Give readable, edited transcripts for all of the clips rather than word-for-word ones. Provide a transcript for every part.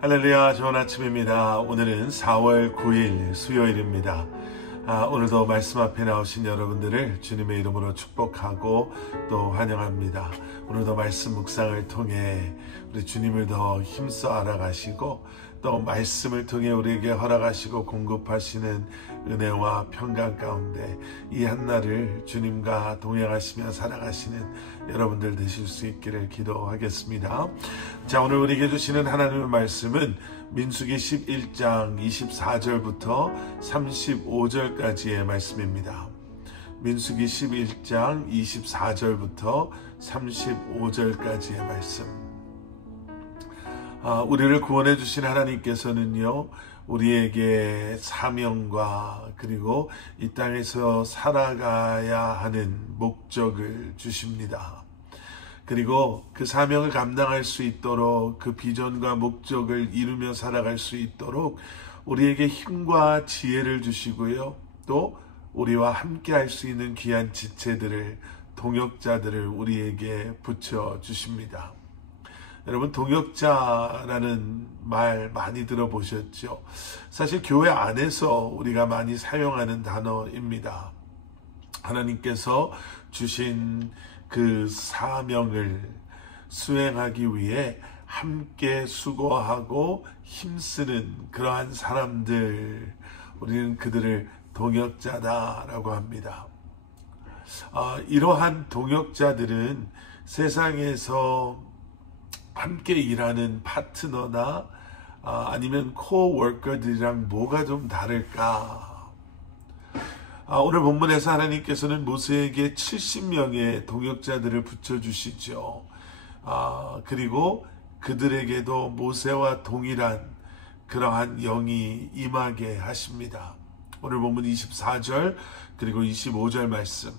할렐루야, 좋은 아침입니다. 오늘은 4월 9일 수요일입니다. 오늘도 말씀 앞에 나오신 여러분들을 주님의 이름으로 축복하고 또 환영합니다. 오늘도 말씀 묵상을 통해 우리 주님을 더 힘써 알아가시고 또 말씀을 통해 우리에게 허락하시고 공급하시는 은혜와 평강 가운데 이 한날을 주님과 동행하시며 살아가시는 여러분들 되실 수 있기를 기도하겠습니다. 자, 오늘 우리에게 주시는 하나님의 말씀은 민수기 11장 24절부터 35절까지의 말씀입니다. 민수기 11장 24절부터 35절까지의 말씀. 우리를 구원해 주신 하나님께서는요, 우리에게 사명과 그리고 이 땅에서 살아가야 하는 목적을 주십니다. 그리고 그 사명을 감당할 수 있도록 그 비전과 목적을 이루며 살아갈 수 있도록 우리에게 힘과 지혜를 주시고요, 또 우리와 함께 할 수 있는 귀한 지체들을, 동역자들을 우리에게 붙여 주십니다. 여러분, 동역자라는 말 많이 들어보셨죠? 사실 교회 안에서 우리가 많이 사용하는 단어입니다. 하나님께서 주신 그 사명을 수행하기 위해 함께 수고하고 힘쓰는 그러한 사람들, 우리는 그들을 동역자다라고 합니다. 이러한 동역자들은 세상에서 함께 일하는 파트너나 아니면 코워커들이랑 뭐가 좀 다를까? 오늘 본문에서 하나님께서는 모세에게 70명의 동역자들을 붙여주시죠. 그리고 그들에게도 모세와 동일한 그러한 영이 임하게 하십니다. 오늘 본문 24절 그리고 25절 말씀.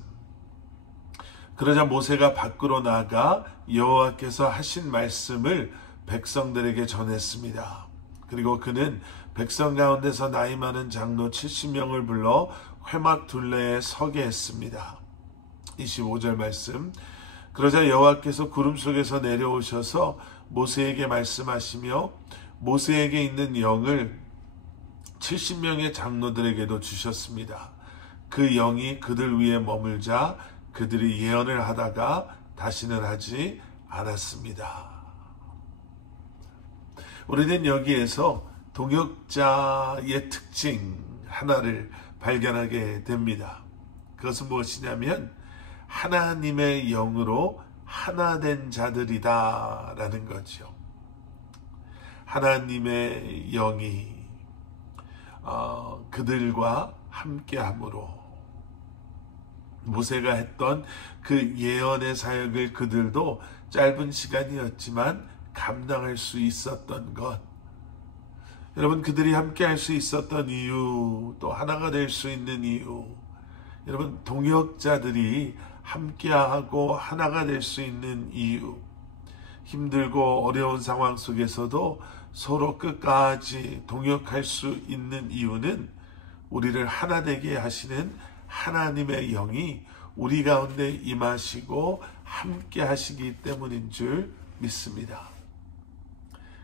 그러자 모세가 밖으로 나가 여호와께서 하신 말씀을 백성들에게 전했습니다. 그리고 그는 백성 가운데서 나이 많은 장로 70명을 불러 회막 둘레에 서게 했습니다. 25절 말씀. 그러자 여호와께서 구름 속에서 내려오셔서 모세에게 말씀하시며 모세에게 있는 영을 70명의 장로들에게도 주셨습니다. 그 영이 그들 위에 머물자 그들이 예언을 하다가 다시는 하지 않았습니다. 우리는 여기에서 동역자의 특징 하나를 발견하게 됩니다. 그것은 무엇이냐면 하나님의 영으로 하나된 자들이다 라는 거죠. 하나님의 영이 그들과 함께함으로 모세가 했던 그 예언의 사역을 그들도 짧은 시간이었지만 감당할 수 있었던 것, 여러분, 그들이 함께 할 수 있었던 이유, 또 하나가 될 수 있는 이유, 여러분, 동역자들이 함께하고 하나가 될 수 있는 이유, 힘들고 어려운 상황 속에서도 서로 끝까지 동역할 수 있는 이유는 우리를 하나 되게 하시는 하나님의 영이 우리 가운데 임하시고 함께 하시기 때문인 줄 믿습니다.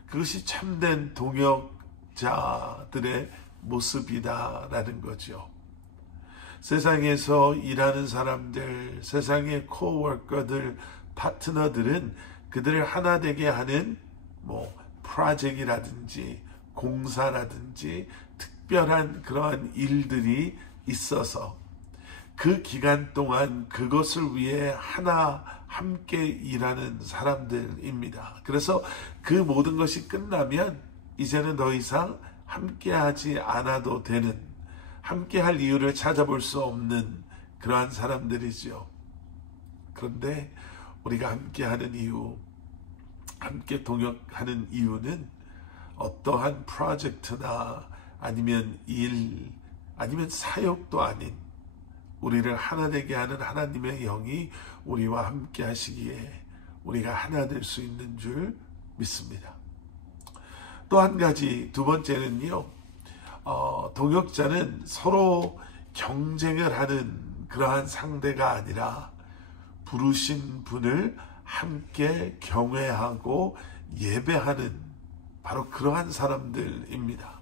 그것이 참된 동역자들의 모습이다라는 거죠. 세상에서 일하는 사람들, 세상의 코워커들, 파트너들은 그들을 하나 되게 하는 프로젝트라든지 공사라든지 특별한 그러한 일들이 있어서 그 기간 동안 그것을 위해 함께 일하는 사람들입니다. 그래서 그 모든 것이 끝나면 이제는 더 이상 함께 하지 않아도 되는, 함께 할 이유를 찾아볼 수 없는 그러한 사람들이죠. 그런데 우리가 함께 하는 이유, 함께 동역하는 이유는 어떠한 프로젝트나 아니면 일, 아니면 사역도 아닌 우리를 하나 되게 하는 하나님의 영이 우리와 함께 하시기에 우리가 하나 될 수 있는 줄 믿습니다. 또 한 가지, 두 번째는요, 동역자는 서로 경쟁을 하는 그러한 상대가 아니라 부르신 분을 함께 경외하고 예배하는 바로 그러한 사람들입니다.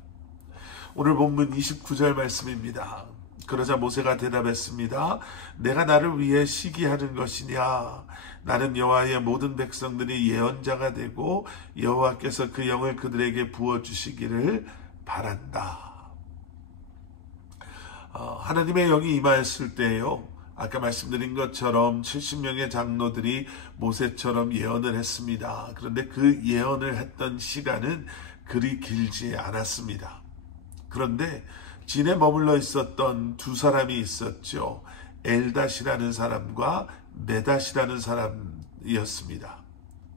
오늘 본문 29절 말씀입니다. 그러자 모세가 대답했습니다. 내가 나를 위해 시기하는 것이냐? 나는 여호와의 모든 백성들이 예언자가 되고 여호와께서 그 영을 그들에게 부어주시기를 바란다. 하나님의 영이 임하였을 때요, 아까 말씀드린 것처럼 70명의 장로들이 모세처럼 예언을 했습니다. 그런데 그 예언을 했던 시간은 그리 길지 않았습니다. 그런데 진에 머물러 있었던 두 사람이 있었죠. 엘닷이라는 사람과 메닷이라는 사람이었습니다.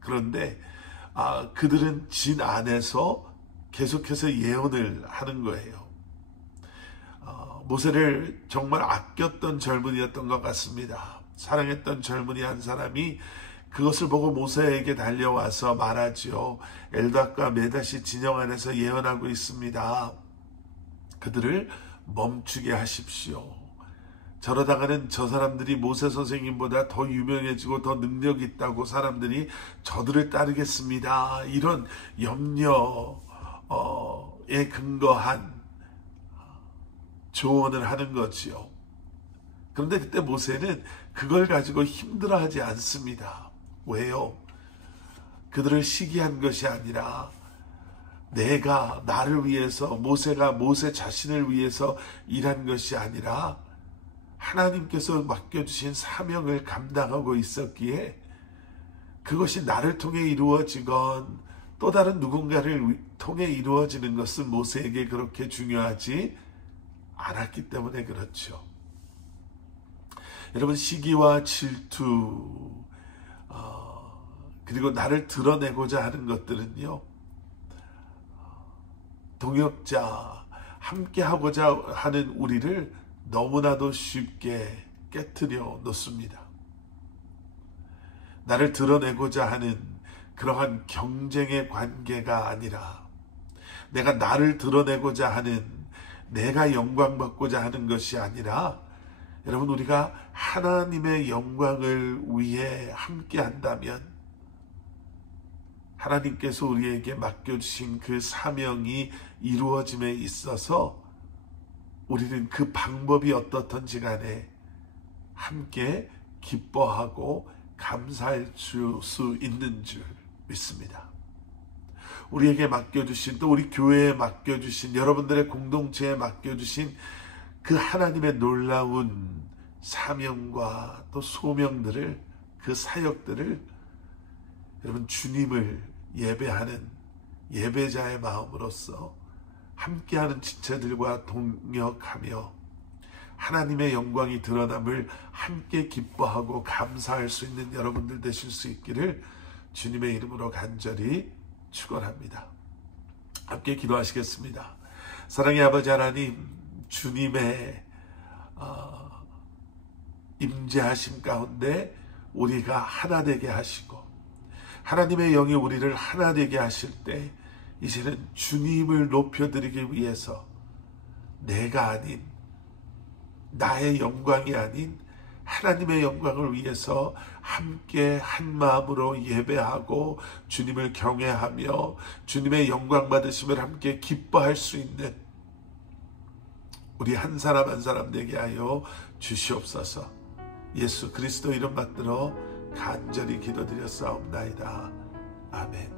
그런데 그들은 진 안에서 계속해서 예언을 하는 거예요. 모세를 정말 아꼈던 젊은이였던 것 같습니다. 사랑했던 젊은이 한 사람이 그것을 보고 모세에게 달려와서 말하죠. 엘닷과 메닷이 진영 안에서 예언하고 있습니다. 그들을 멈추게 하십시오. 저러다가는 저 사람들이 모세 선생님보다 더 유명해지고 더 능력 있다고 사람들이 저들을 따르겠습니다. 이런 염려에 근거한 조언을 하는 거지요. 그런데 그때 모세는 그걸 가지고 힘들어하지 않습니다. 왜요? 그들을 시기한 것이 아니라 내가 나를 위해서, 모세가 모세 자신을 위해서 일한 것이 아니라 하나님께서 맡겨주신 사명을 감당하고 있었기에 그것이 나를 통해 이루어지건 또 다른 누군가를 통해 이루어지는 것은 모세에게 그렇게 중요하지 않았기 때문에 그렇죠. 여러분, 시기와 질투 그리고 나를 드러내고자 하는 것들은요, 동역자, 함께 하고자 하는 우리를 너무나도 쉽게 깨트려 놓습니다. 나를 드러내고자 하는 그러한 경쟁의 관계가 아니라 내가 나를 드러내고자 하는, 내가 영광받고자 하는 것이 아니라, 여러분, 우리가 하나님의 영광을 위해 함께 한다면 하나님께서 우리에게 맡겨주신 그 사명이 이루어짐에 있어서 우리는 그 방법이 어떻든지 간에 함께 기뻐하고 감사할 수 있는 줄 믿습니다. 우리에게 맡겨주신, 또 우리 교회에 맡겨주신, 여러분들의 공동체에 맡겨주신 그 하나님의 놀라운 사명과 또 소명들을, 그 사역들을 여러분, 주님을 예배하는 예배자의 마음으로서 함께하는 지체들과 동역하며 하나님의 영광이 드러남을 함께 기뻐하고 감사할 수 있는 여러분들 되실 수 있기를 주님의 이름으로 간절히 축원합니다. 함께 기도하시겠습니다. 사랑의 아버지 하나님, 주님의 임재하심 가운데 우리가 하나 되게 하시고 하나님의 영이 우리를 하나 되게 하실 때 이제는 주님을 높여드리기 위해서 내가 아닌, 나의 영광이 아닌 하나님의 영광을 위해서 함께 한 마음으로 예배하고 주님을 경외하며 주님의 영광 받으심을 함께 기뻐할 수 있는 우리 한 사람 한 사람 되게 하여 주시옵소서. 예수 그리스도 이름 받들어 간절히 기도드렸사옵나이다. 아멘.